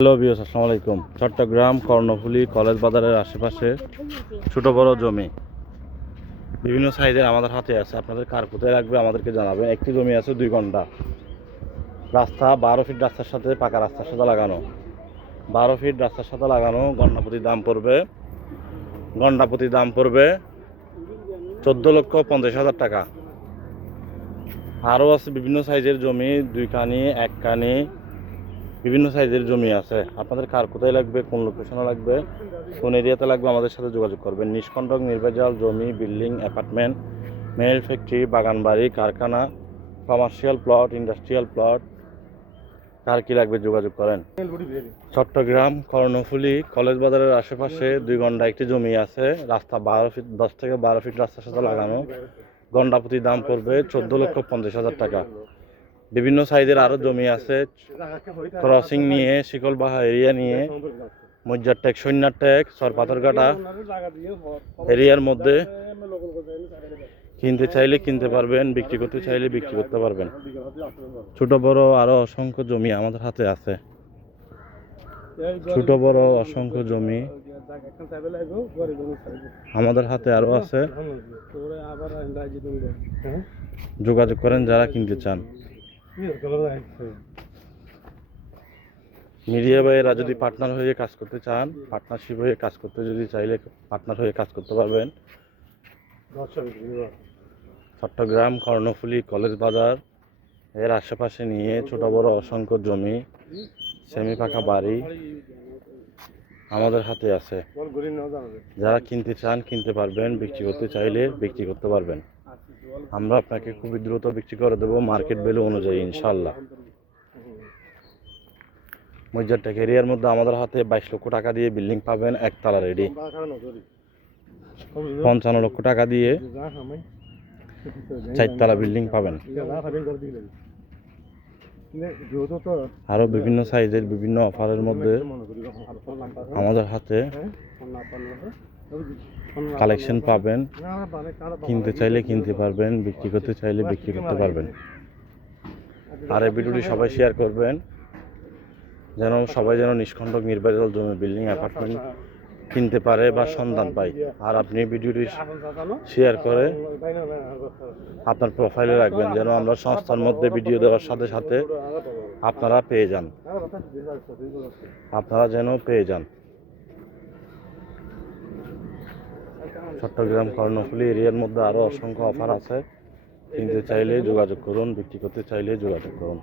Hello বিয়স আসসালামু আলাইকুম। চট্টগ্রাম কর্ণফুলি কলেজ বাজারের আশেপাশে ছোট বড় জমি। বিভিন্ন সাইজের আমাদের হাতে আছে। আপনাদের কার কোথায় লাগবে আমাদেরকে জানাবেন। একটি জমি আছে দুই ঘণ্টা। রাস্তা বারো ফিট রাস্তার সাথে, পাকা রাস্তার সাথে লাগানো। বারো ফিট রাস্তার সাথে লাগানো ঘন্টাপতি দাম পড়বে। ঘন্টাপতি দাম পড়বে চোদ্দ লক্ষ পঞ্চাশ হাজার টাকা। আরও আছে বিভিন্ন সাইজের জমি দুই কানি এক কানি বিভিন্ন সাইজের জমি আছে। আপনাদের কার কোথায় লাগবে, কোন লোকেশনে লাগবে, কোন এরিয়াতে লাগবে, আমাদের সাথে যোগাযোগ করবেন। নিষ্কণ্টক নির্ভেজাল জমি, বিল্ডিং, অ্যাপার্টমেন্ট, মেল ফ্যাক্টরি বাগান বাড়ি কারখানা কমার্শিয়াল প্লট ইন্ডাস্ট্রিয়াল প্লট কার কি লাগবে যোগাযোগ করেন। চট্টগ্রাম, কর্ণফুলি, কলেজ বাজারের আশেপাশে দুই ঘণ্টা একটি জমি আছে। রাস্তা বারো ফিট, দশ থেকে বারো ফিট রাস্তার সাথে লাগানো। ঘণ্টা প্রতি দাম পড়বে চোদ্দ লক্ষ পঞ্চাশ হাজার টাকা। বিভিন্ন সাইজের আরও জমি আছে। ক্রসিং নিয়ে, শিকলবাহা এরিয়া নিয়ে, মজ্জার ট্যাক সৈন্যার ট্যাক সরপাথরঘাটা এরিয়ার মধ্যে। কিনতে চাইলে কিনতে পারবেন, বিক্রি করতে চাইলে বিক্রি করতে পারবেন। ছোট, বড় আরও অসংখ্য জমি আমাদের হাতে আছে। ছোট, বড় অসংখ্য জমি আমাদের হাতে আরও আছে। যোগাযোগ করেন যারা কিনতে চান। মিডিয়া ভাইয়েরা যদি পার্টনার হয়ে কাজ করতে চান পার্টনারশিপ হয়ে কাজ করতে যদি চাইলে পার্টনার হয়ে কাজ করতে পারবেন। চট্টগ্রাম কর্ণফুলি কলেজ বাজার এর আশেপাশে নিয়ে ছোট বড় অসংখ্য জমি সেমি পাকা বাড়ি আমাদের হাতে আছে। যারা কিনতে চান কিনতে পারবেন বিক্রি করতে চাইলে বিক্রি করতে পারবেন। আমরা আপনাকে খুবই দ্রুত বিক্রি করে দেবো মার্কেট ভ্যালু অনুযায়ী ইনশাল্লাহ মজ্জারটেক এরিয়ার মধ্যে আমাদের হাতে বাইশ লক্ষ টাকা দিয়ে বিল্ডিং পাবেন, একতলা রেডি পঞ্চান্ন লক্ষ টাকা দিয়ে চারতলা বিল্ডিং পাবেন। আরও বিভিন্ন সাইজের বিভিন্ন অফারের মধ্যে আমাদের হাতে কালেকশন পাবেন। কিনতে চাইলে কিনতে পারবেন, বিক্রি করতে চাইলে বিক্রি করতে পারবেন। আর এই ভিডিওটি সবাই শেয়ার করবেন, যেন সবাই যেন নিষ্কণ্টক নির্বাচন জমি বিল্ডিং অ্যাপার্টমেন্ট কিনতে পারে বা সন্ধান পায়। আর আপনি ভিডিওটি শেয়ার করে আপনার প্রোফাইলে রাখবেন, যেন আমরা সংস্থার মধ্যে ভিডিও দেওয়ার সাথে সাথে আপনারা পেয়ে যান। আপনারা যেন পেয়ে যান। চট্টগ্রাম, কর্ণফুলি এরিয়ার মধ্যে আরও অসংখ্য অফার আছে। কিনতে চাইলে যোগাযোগ করুন, বিক্রি করতে চাইলে যোগাযোগ করুন।